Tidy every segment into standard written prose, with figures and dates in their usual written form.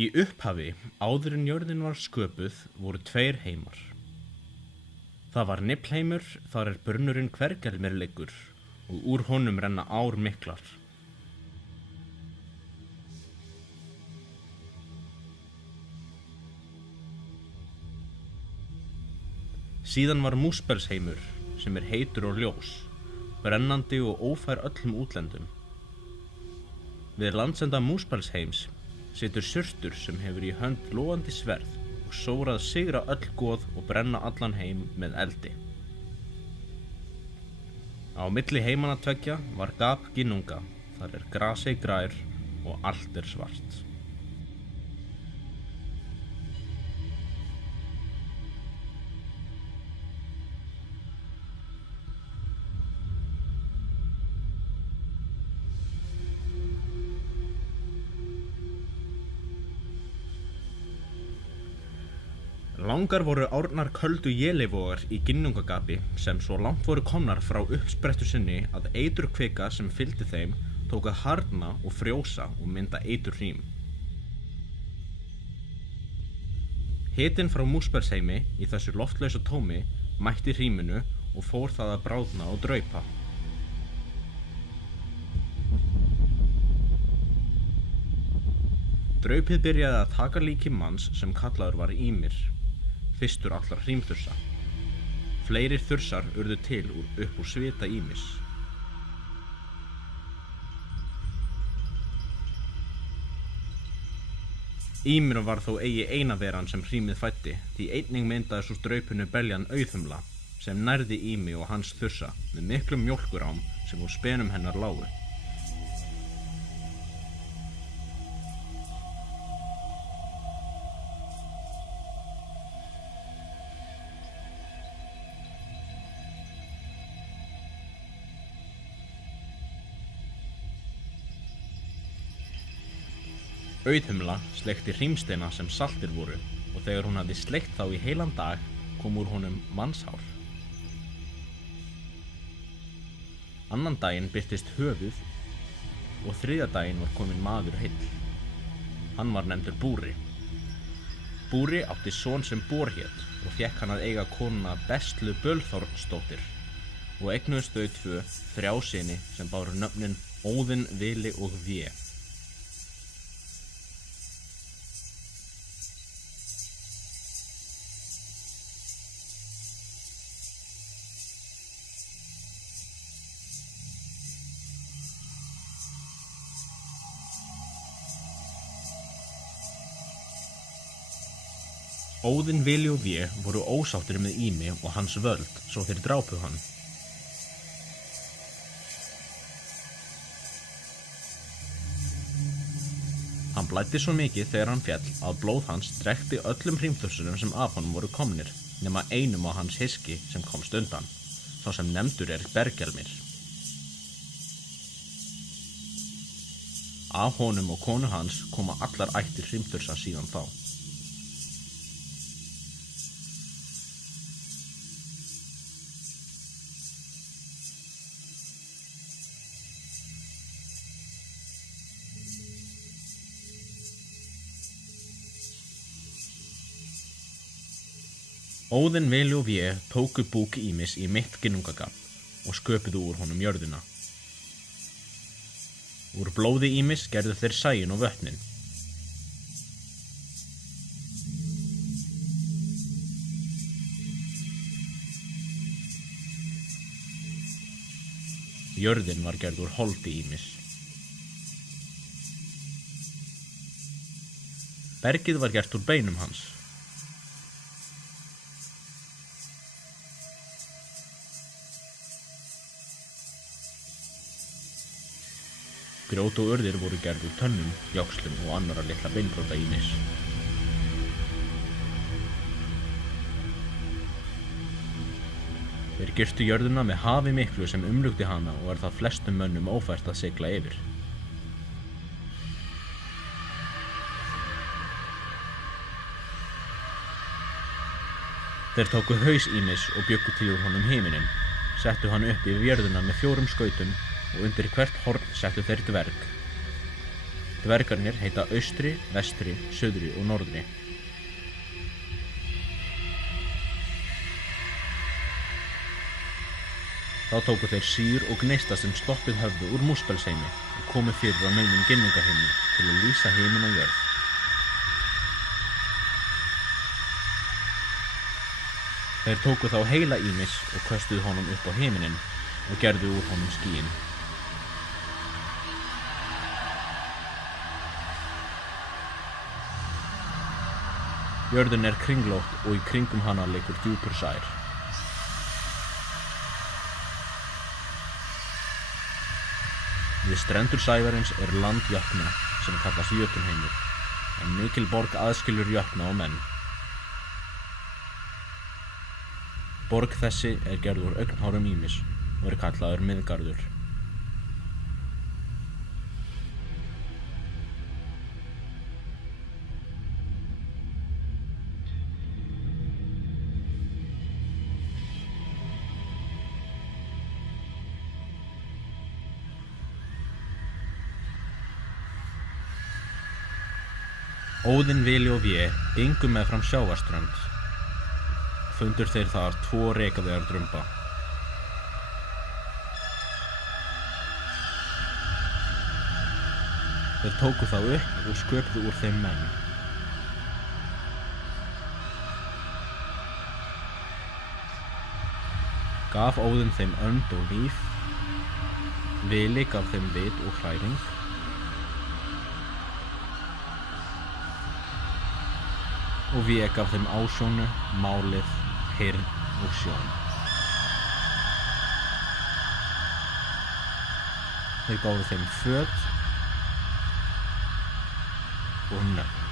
Í upphafi, áður en jörðin var sköpuð, voru tveir heimar. Það var Niflheimur, þar brunnurinn Hvergelmir liggur, og úr honum renna ár miklar. Síðan var Múspelsheimur, sem heitur og ljós, brennandi og ófær öllum útlendum. Við landsenda Múspelsheims situr Surtur sem hefur í hönd logandi sverð og sórað sigra öll goð og brenna allan heim með eldi. Á milli heimanna tveggja var gap Ginnunga, þar grasey grær og allt svart. Langar voru árnar köldu Jeleyvogar í Ginnungagapi sem svo langt voru komnar frá uppsprettu sinni að eiturkvika sem fylgdi þeim tók að harðna og frjósa og mynda eiturhrím. Hitinn frá Múspelsheimi í þessu loftlausa tómi mætti hríminu og fór það að bráðna og draupa. Draupið byrjaði að taka líki manns sem kallaður var Ýmir, fyrstur allra hrímþursa. Fleiri þursar urðu til upp úr svita Ýmis. Ýmir var þó eigi eina veran sem hrímið fæddi, því einnig myndaði svo draupinu beljan Auðhumla, sem nærði Ými og hans þursa með miklum mjólkurám sem úr spenum hennar lágu. Auðhumla sleikti hrímsteina sem saltir voru og þegar hún hafði sleikt þá í heilan dag kom úr honum mannshár. Annan daginn birtist höfuð og þriðja daginn var kominn maður heill. Hann var nefndur Búri. Búri átti son sem Bor hét og fékk hann að eiga konuna Bestlu Bölþórsdóttir og eignuðust þau tvö 3 syni sem báru nöfnin Óðinn, Vili og Vé. Óðinn, Vili og Vé voru ósáttir með Ými og hans völd, svo þeir drápu hann. Hann blæddi svo mikið þegar hann féll að blóð hans drekkti öllum hrímþursunum sem af honum voru komnir, nema einum á hans hyski sem komst undan, sá sem nefndur Bergelmir. Af honum og konu hans koma allar ættir hrímþursa síðan þá. Óðinn, Vili og Vé tóku búk Ýmis í mitt Ginnungagap og sköpuðu úr honum jörðina. Úr blóði Ýmis gerðu þeir sæin og vötnin. Jörðin var gerð úr holdi Ýmis. Bergið var gert úr beinum hans. Grjót og urðir voru gerð úr tönnum, járnslum og annarra litla beinbrota Ýmis. Þeir girtu jörðina með hafi miklu sem umlukti hana og það flestum mönnum ófært að sigla yfir. Þeir tóku haus Ýmis og bjuggu til úr honum himininn, settu hann upp yfir jörðina með 4 skautum og undir hvert horn settu þeir dverg. Dvergarnir heita austri, vestri, suðri og norðri. Þá tóku þeir sír og gneista sem sloppið höfðu úr múspelsheimi og komu fyrir á naumum ginningaheimi til að lýsa heiminn og jörð. Þeir tóku þá heila Ýmis og köstuðu honum upp á himininn og gerðu úr honum skýin. Jörðin kringlótt og í kringum hana leikur djúpur sær. Við strendur sævarins land jötna sem kallast Jötunheimur, en mikil borg aðskilur jötna og menn. Borg þessi gerð úr augnhárum Ýmis og kallaður Miðgarður. Óðinn, Vili og Vé gengu meðfram sjávarströnd. Fundur þeir þar 2 rekaðar drumba. Þeir tóku þá upp og sköpuðu úr þeim menn. Gaf Óðinn þeim önd og líf, Vili gaf þeim vit og hræring, og Vé gaf þeim ásjónu, málið, heyrn og sjón. Þeir gáfu þeim föt og nöfn.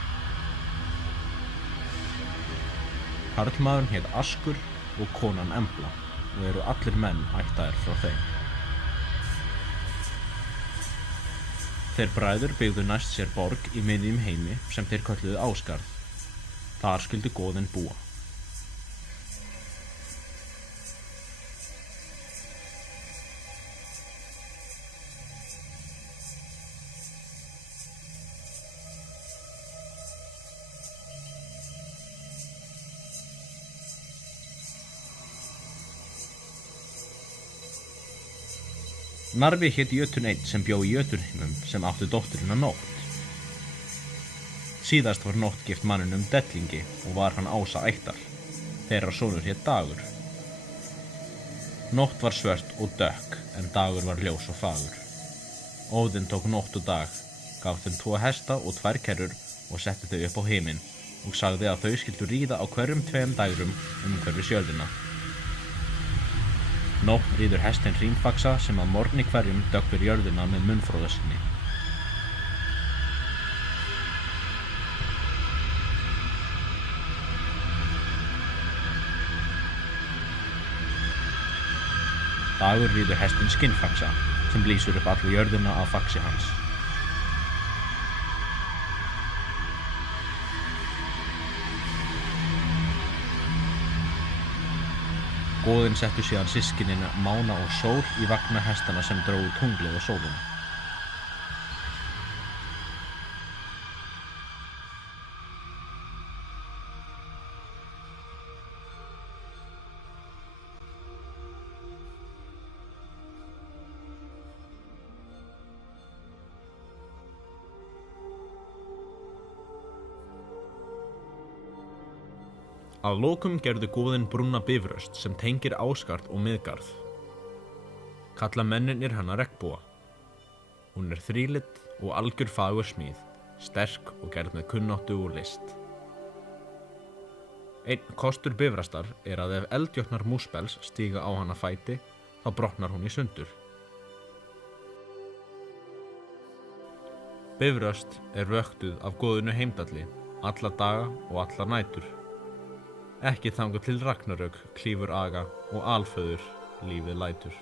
Karlmaðurinn hét Askur og konan Embla og eru allir menn ættaðir frá þeim. Þeir bræður byggðu næst sér borg í miðjum heimi sem þeir kölluðu Ásgarð. Þar skyldi goðinn búa. Narfi hét Jötun einn sem bjó í Jötunheimum sem áttu dótturina Nótt. Síðast var Nótt gift manninum Dellingi og var hann Ása ættar. Þeirra sonur hét Dagur. Nótt var svört og dökk en Dagur var ljós og fagur. Óðinn tók Nótt og Dag, gaf þeim 2 hesta og 2 kerrur og setti þau upp á himinn og sagði að þau skyldu ríða á hverjum 2 dægrum umhverfis jörðina. Nótt ríður hestinn Hrímfaxa sem að morgni hverjum döggvir jörðina með munnfroða sinni. Dagur ríður hestinn Skinnfaxa sem lýsur upp alla jörðina af faxi hans. Goðinn settu síðan systkinin Mána og Sól í vagna hestana sem drógu tunglið og sólina. Að lokum gerðu goðinn brúna bifröst sem tengir Ásgarð og Miðgarð. Kalla mennirnir hana regnboga. Hún þrílit og algjör fagur smíð, sterk og gerð með kunnáttu og list. Einn kostur bifrastar að ef eldjötnar múspels stíga á hana fæti, þá brotnar hún í sundur. Bifröst vöktuð af goðinu Heimdalli, alla daga og allar nætur. Ekki þangað til Ragnarök klífur aga og alföður lífið lætur.